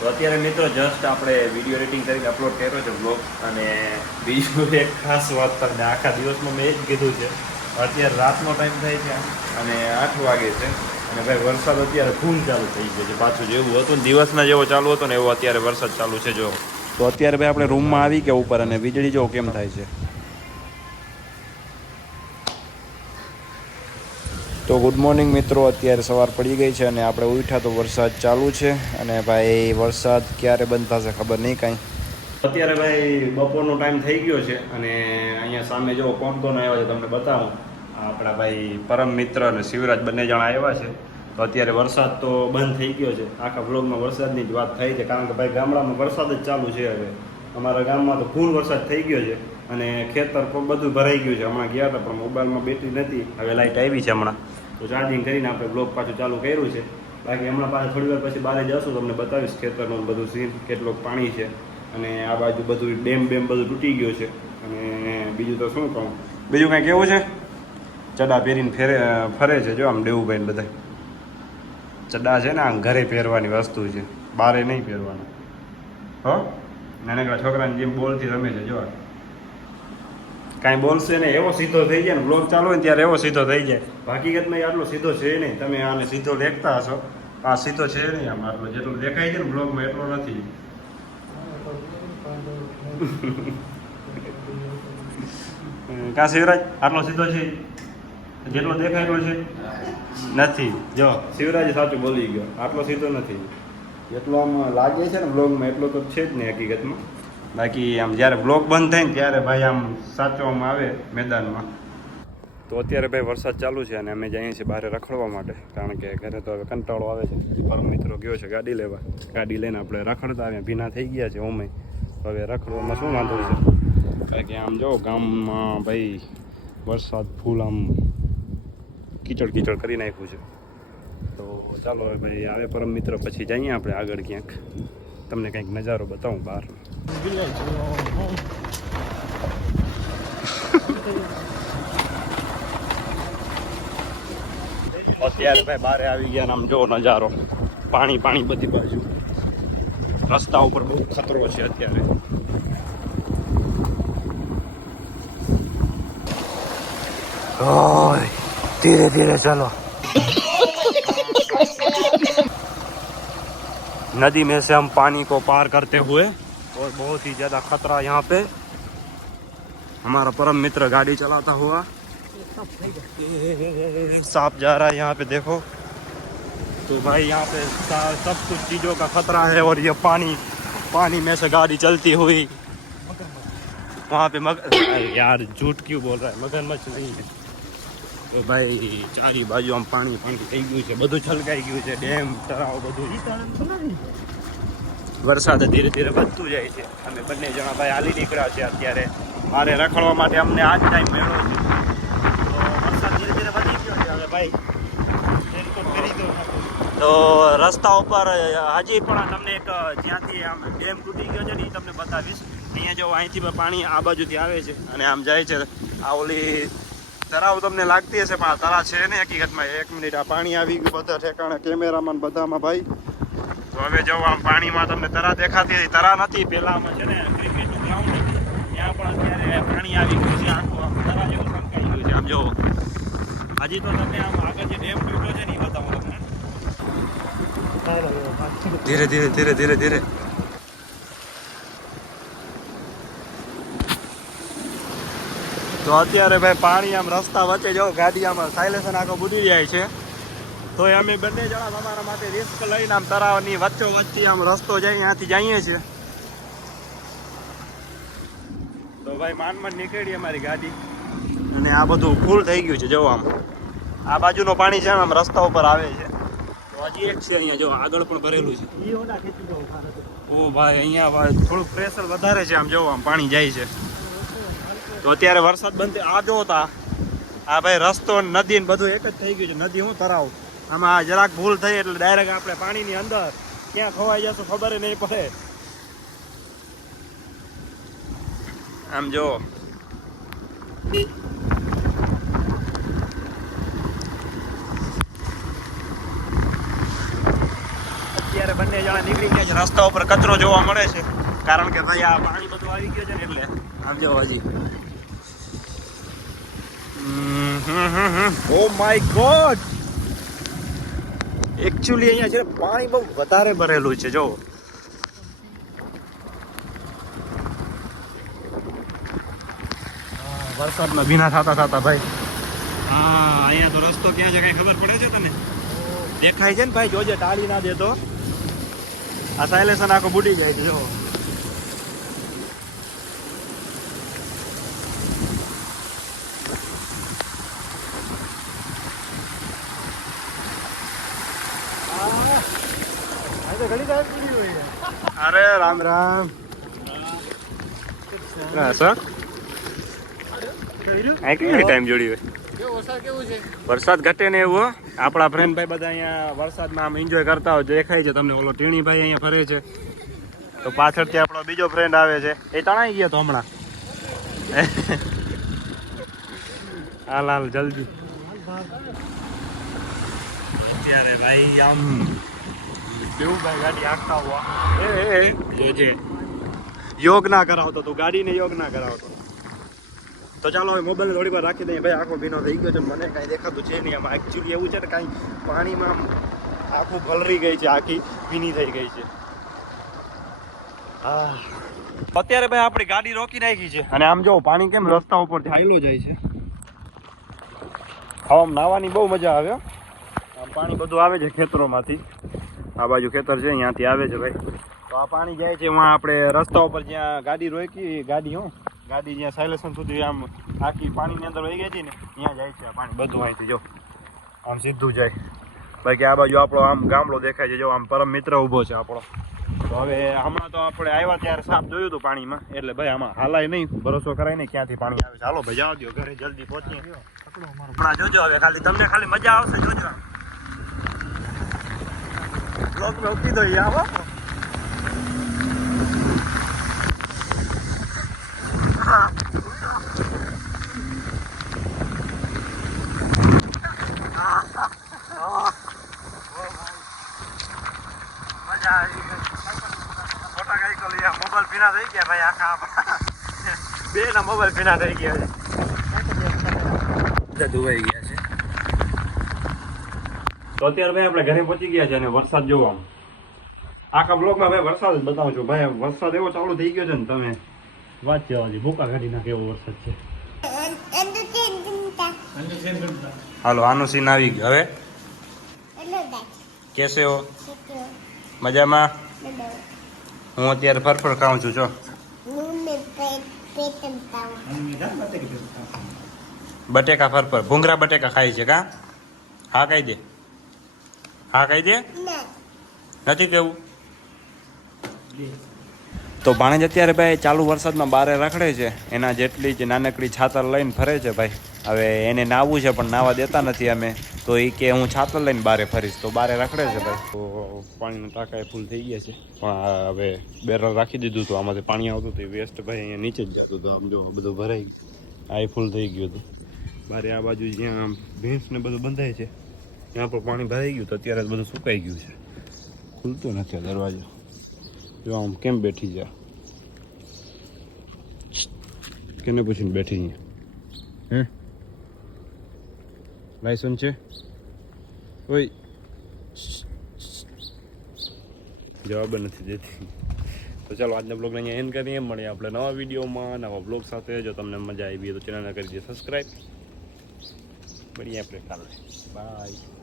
તો અત્યારે મિત્રો જસ્ટ આપણે વીડિયો એડિટિંગ કરીને અપલોડ કર્યો છે બ્લોગ અને બીજું એક ખાસ વાત તમને આખા દિવસમાં મેં એ જ કીધું છે. અત્યારે રાતનો ટાઈમ થાય છે અને આઠ વાગે છે. અને ભાઈ વરસાદ અત્યારે ફૂલ ચાલુ થઈ ગયો છે. પાછું જેવું હતું દિવસના જેવો ચાલુ હતો ને એવો અત્યારે વરસાદ ચાલુ છે જો. તો અત્યારે ભાઈ આપણે રૂમમાં આવી ગયા ઉપર અને વીજળી જો કેમ થાય છે? તો ગુડ મોર્નિંગ મિત્રો, અત્યારે સવાર પડી ગઈ છે અને આપણે ઉઠ્યા તો વરસાદ ચાલુ છે અને ભાઈ, વરસાદ ક્યારે બંધ થશે ખબર નહીં કાંઈ. અત્યારે ભાઈ, બપોરનો ટાઈમ થઈ ગયો છે અને અહીંયા સામે જો કોણ કોણ આવ્યા છે તમને બતાવું. આપણા ભાઈ પરમ મિત્ર અને શિવરાજ બંને જણા આવ્યા છે. તો અત્યારે વરસાદ તો બંધ થઈ ગયો છે. આખા બ્લોગમાં વરસાદની જ વાત થઈ છે. કારણ કે ભાઈ, ગામડામાં વરસાદ જ ચાલુ છે હવે. અમારા ગામમાં તો ફૂલ વરસાદ થઈ ગયો છે. અને ખેતર પણ બધું ભરાઈ ગયું છે. હમણાં ગયા હતા, પણ મોબાઈલમાં બેટરી નથી હવે લાઇટ આવી છે હમણાં. તો ચાર્જિંગ કરીને આપણે બ્લોક પાછું ચાલુ કર્યું છે. બાકી હમણાં પાછા થોડી વાર પછી બહાર જશું, તમને બતાવીશ ખેતરનું બધું સીન કેટલું પાણી છે. અને આ બાજુ બધું ડેમ બેમ બધું તૂટી ગયું છે. અને બીજું તો શું કહું? બીજું કાંઈ કેવું છે? ચડા પહેરીને ફેરે, ફરે છે જો આમ દેવુભાઈ બધા ચડા છે ને આમ ઘરે પહેરવાની વસ્તુ છે. બારે નહીં પહેરવાનું. હો? નાનકડા છોકરાને જેમ બોલથી રમે છે, જો આ. કાંઈ બોલશે ને એવો સીધો થઈ જાય ને બ્લોગ ચાલુ હોય ત્યારે એવો સીધો થઈ જાય. હકીકતમાં આટલો સીધો છે નહીં, તમે આને સીધો લેખતા હશો. આ સીધો છે નહીં આમ, આટલો જેટલો દેખાય છે ને બ્લોગમાં એટલો નથી. કા શિવરાજ? આટલો સીધો છે? જેટલો દેખાયેલો છે? નથી. જો, શિવરાજ સાચું બોલી ગયો. આટલો સીધો નથી. જેટલો આમ લાગે છે ને બ્લોગમાં એટલો તો છે જ નહીં હકીકતમાં. બાકી આમ જ્યારે બ્લોક બંધ થાય ને ત્યારે ભાઈ આમ સાચો આમ આવે મેદાનમાં. તો અત્યારે ભાઈ વરસાદ ચાલુ છે અને અમે જઈએ છીએ બહાર રખડવા માટે, કારણ કે ઘરે તો હવે કંટાળો આવે છે. પરમ મિત્રો ગયો છે ગાડી લેવા. ગાડી લઈને આપણે રખડતા આવ્યા, ભીના થઈ ગયા છે ઓમે હવે રખડવામાં શું વાંધો છે? કારણ કે આમ જો ગામમાં ભાઈ વરસાદ ફૂલ આમ કીચડ કીચડ કરી નાખ્યું છે. તો ચાલો હવે ભાઈ, આવે પરમ મિત્ર, પછી જઈએ આપણે આગળ ક્યાંક. તમને કંઈક નજારો બતાવું બહાર અત્યારે ભાઈ બારે આવી ગયા ને આમ જો નજારો પાણી પાણી બધી બાજુ રસ્તા ઉપર બહુ ખતરો છે અત્યારે ધીરે ધીરે ચાલો नदी में से हम पानी को पार करते हुए और बहुत ही ज़्यादा खतरा यहाँ पे हमारा परम मित्र गाड़ी चलाता हुआ सांप जा रहा है यहाँ पे देखो तो भाई यहाँ पे सा- सब कुछ चीज़ों का खतरा है और ये पानी पानी में से गाड़ी चलती हुई वहाँ पे मग अरे यार झूठ क्यों बोल रहा है मगरमच्छ नहीं है તો ભાઈ ચારી બાજુ આમ પાણી પાણી થઈ ગયું છે બધું છલકાઈ ગયું છે ડેમ તળાવ બધું વરસાદ ધીરે ધીરે વધતું જાય છે. અમે બંને જણા ભાઈ હાલી નીકળ્યા છે અત્યારે. મારે રખડવા માટે અમને આ જ ટાઈમ મળ્યો છે. તો વરસાદ ધીરે ધીરે વધી ગયો છે હવે ભાઈ. તો રસ્તા ઉપર, હજી પણ તમને એક, જ્યાંથી આમ ડેમ તૂટી ગયો છે ને એ તમને બતાવીશ. અહીંયા જો અહીંથી પાણી આ બાજુથી આવે છે અને આમ જાય છે. આ ઓલી તરાવ તમને લાગતી હશે, પણ આ તરા છે ને હકીકતમાં. એક મિનિટ આ પાણી આવી ગયું બધા ઠેકાણે, કેમેરામાં બધામાં ભાઈ. તો હવે જો આમ પાણીમાં તમને તરા દેખાતી હતી, તરા નથી પહેલામાં છે ને ક્રિકેટનું ગ્રાઉન્ડ ત્યાં પણ અત્યારે પાણી આવી ગયું છે, આખું આમ તરા જેવું સંકાઈ ગયું છે. આમ જો, હજી તો તમને આમ આગળ જે ડેમ તૂટ્યો છે ને એ બતાવો તમને. ધીરે ધીરે ધીરે ધીરે ધીરે. તો અત્યારે ભાઈ પાણી આમ રસ્તા વચ્ચે જો ગાડી આમાં સાયલેશન આખો બુડી જાય છે. તો અમે બંને જણા તમારા માટે રિસ્ક લઈને આમ તરાવની વચ્ચો વચ્ચે આમ રસ્તો જાય ત્યાંથી જઈએ છીએ. તો ભાઈ માંડ નીકળી અમારી ગાડી. અને આ બધું ફૂલ થઈ ગયું છે જો આમ આ બાજુનો પાણી છે આમ રસ્તા ઉપર આવે છે. તો હજી એક છે અહીંયા જો આગળ પણ ભરેલું છે. ઓ ભાઈ અહીંયા ભાઈ થોડુંક પ્રેશર વધારે છે આમ જો આમ પાણી જાય છે. તો અત્યારે વરસાદ બંધ. આ જો આ ભાઈ રસ્તો નદી ને બધું એક જ થઈ ગયું છે. નદી હું તરાવ? આમાં જરાક ભૂલ થઈ એટલે ડાયરેક્ટ આપણે પાણીની અંદર ક્યાં ખોવાઈ જશું ખબર નહીં પડે. આમ જો અત્યારે બંને જણા નીકળી ગયા છે. રસ્તા ઉપર કચરો જોવા મળે છે. કારણ કે ભાઈ આ પાણી બધું આવી ગયું છે ને એટલે. આમ જો હજી. ઓ માય ગોડ એકચ્યુઅલી અહીંયા છે ને પાણી બહુ વધારે ભરેલું છે જો વરસાદમાં ભીના થતા થતા ભાઈ. હા અહીંયા તો રસ્તો ક્યાં છે કઈ ખબર પડે છે તને? દેખાય છે ને ભાઈ જોજે ટાળી ના દેતો આ સાયલેશન આખો બુડી જાય છે જો અરે રામ રામ. ટાઈમ જોડી હોય? વરસાદ ઘટે ને એવું આપણા ફ્રેન્ડ ભાઈ બધા અહીંયા વરસાદમાં આમ એન્જોય કરતા હોય દેખાય છે તમને. ઓલો ટીણી ભાઈ અહીંયા ફરે છે. તો પાછળથી આપણો બીજો ફ્રેન્ડ આવે છે. એ તણાઈ ગયો તો હમણાં. હાલ હાલ જલ્દી. અત્યારે ભાઈ આમ કેવું ભાઈ ગાડી આખતા હોવા. એ જોજે યોગ ના કરાવતો તું, ગાડીને યોગ ના કરાવતો. તો ચાલો હવે મોબાઈલ થોડી વાર રાખી દઈએ. ભાઈ, આખો ભીનો થઈ ગયો છે, મને કાંઈ દેખાતું છે નહીં. આમાં એકચ્યુઅલી એવું છે ને, કાંઈ પાણીમાં આમ આખું ભલરી ગઈ છે, આખી ભીની થઈ ગઈ છે. હા અત્યારે ભાઈ આપણી ગાડી રોકી નાખી છે. અને આમ જો, પાણી કેમ રસ્તા ઉપરથી હાઈલો જાય છે. આમ નાવાની બહુ મજા આવે આમ પાણી બધું આવે છે ખેતરોમાંથી. આ બાજુ ખેતર છે, અહીંયાથી આવે છે ભાઈ. તો આ પાણી જાય છે, એમાં આપણે રસ્તા ઉપર જ્યાં ગાડી રોકી ગાડી હું, ગાડી જ્યાં સાયલેશન સુધી આમ આખી પાણીની અંદર વહી ગઈ હતી ને, ત્યાં જાય છે આ પાણી, બધું અહીંથી, જો. આમ સીધું જાય. બાકી આ બાજુ આપણો આમ ગામડો દેખાય છે, જો, આમ પરમ મિત્ર ઊભો છે આપણો. તો હવે હમણાં તો આપણે આવ્યા ત્યારે સાપ જોયું હતું પાણીમાં, એટલે ભાઈ આમાં હાલાય નહીં, ભરોસો કરાય નહીં, ક્યાંથી પાણી આવે છે. હાલો ભાઈ, જવા દો ઘરે જલ્દી પહોંચીએ. હમણાં જોજો હવે, ખાલી તમને ખાલી મજા આવશે, જોજો. બ્લોક મેં ઉકી દો આવો મજા આવી ગઈ મોટા કઈ તો લઈ મોબાઈલ પીના થઈ ગયા ભાઈ આખા બે ના મોબાઈલ પીના થઈ ગયા છે ધોવાઈ ગયા છે તો અત્યારે ભાઈ આપણે ઘરે પહોંચી ગયા છે અને વરસાદ જોવા. આખા બ્લોકમાં ભાઈ વરસાદ જ બતાવું છું. ભાઈ, વરસાદ એવો ચાલુ થઈ ગયો છે ને તમે. વાત છે હજી, ભૂકા કાઢી નાખે એવો વરસાદ છે. હાલો, આનો સીન આવી ગયો. હવે? કેસે હો? મજામાં? હું અત્યારે ફરફર ખાઉં છું, જો. બટેકા ફરફર. ભૂંગરા બટેકા ખાય છે કા? હા કહી દે. હા કહી દે. નથી કેવું? તો ભાણેજ અત્યારે ભાઈ ચાલુ વરસાદમાં બારે રખડે છે. એના જેટલી જ નાનકડી છાતર લઈને ફરે છે ભાઈ. હવે એને નાવું છે પણ નાવા દેતા નથી અમે. તો એ કે હું છાતર લઈને બારે ફરીશ. તો બારે રખડે છે ભાઈ. તો પાણીના ટાંકા ફૂલ થઈ ગયા છે. પણ હવે બેરલ રાખી દીધું હતું. આમાંથી પાણી આવતું હતું. વેસ્ટ ભાઈ અહીંયા નીચે જ જતું હતું. આમ જો આ બધું ભરાઈ ગયું. આ ફૂલ થઈ ગયું હતું. બારે આ બાજુ જ્યાં આમ ભેંસ ને બધું બંધાય છે ત્યાં પણ પાણી ભરાઈ ગયું તો અત્યારે બધું સુકાઈ ગયું છે. ખુલતું નથી આ દરવાજો. જો આમ કેમ બેઠી જા? કેને પૂછીને બેઠી અહીંયા? હે? લાયસન્સ છે? ઓય. જવાબ નથી દેતી. તો ચાલો આજના બ્લોગને અહીંયા એન્ડ કરીએ. મળીએ આપણે નવા વિડીયોમાં, નવા બ્લોગ સાથે. જો તમને મજા આવી તો ચેનલને કરી દે સબસ્ક્રાઈબ મળીએ આપણે કાલે. બાય